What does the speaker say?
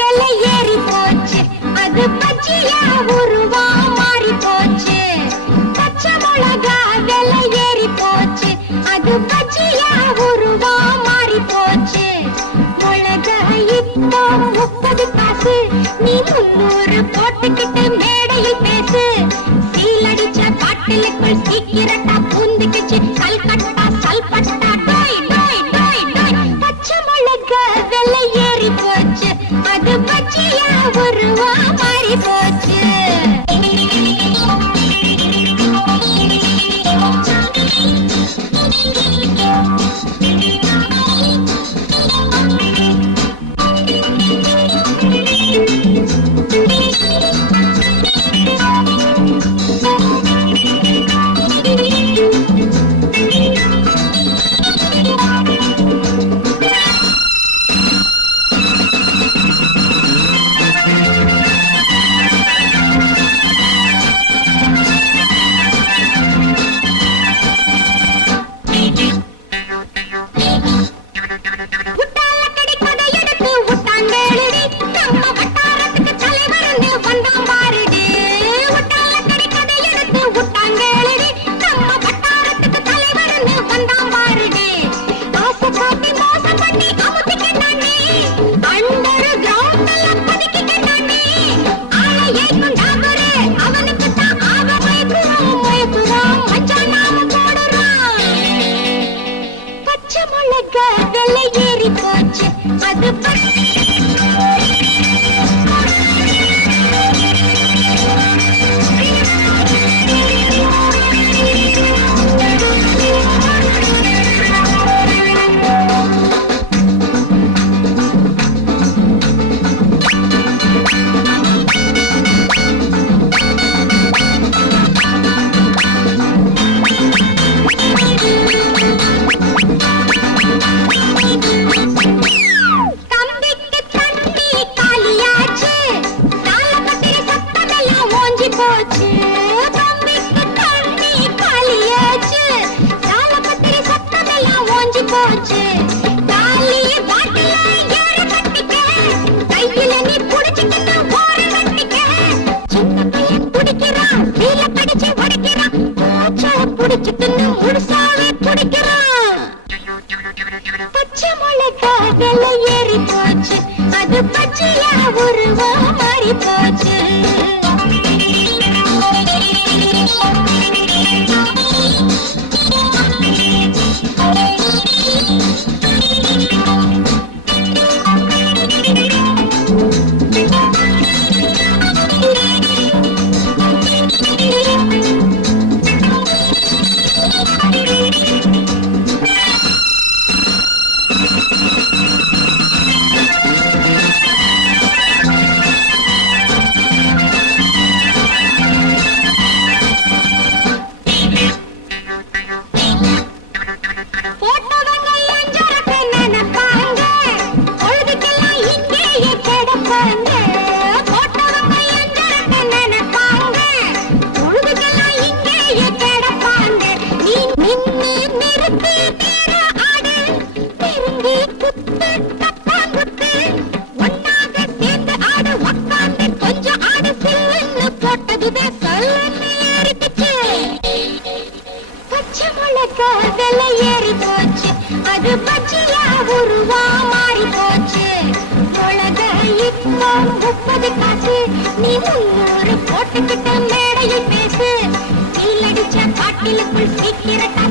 விலை ஏறி போச்சு, அது பச்சையா உருவா மாறி போச்சு. பச்சை மிளகா விலை ஏறி போச்சு, அது பச்சையா உருவா மாறி போச்சு. மிளகா இப்போ 30 காசு, நீ 300 போட்டுக்கிட்டு மேடையில் பேசு. சீலடிச்ச பாட்டிலுக்குள் சீக்கிரட்டா பூந்துக்கிச்சு, கல்கட்டா சல்பட்டா டோய் டோய் டோய் டோய். பச்சை மிளகா விலை ஏறி போச்சு, அது பச்சையா உருவா மாறி போச்சு. விலை ஏறி போச்சு, அது பச்சை மிளகா விலை ஏறி போச்சு, அது பச்சையா உருவா மாறி போச்சு. பச்சை மிளகா விலை ஏறி போச்சு, அது பச்சையா உருவா மாறி போச்சு. மிளகா இப்போ 30 காசு, நீ 300 போட்டுக்கிட்ட மேடையில் பேசு. சீலடிச்ச பாட்டிலுக்குள் சீக்கிரட்டா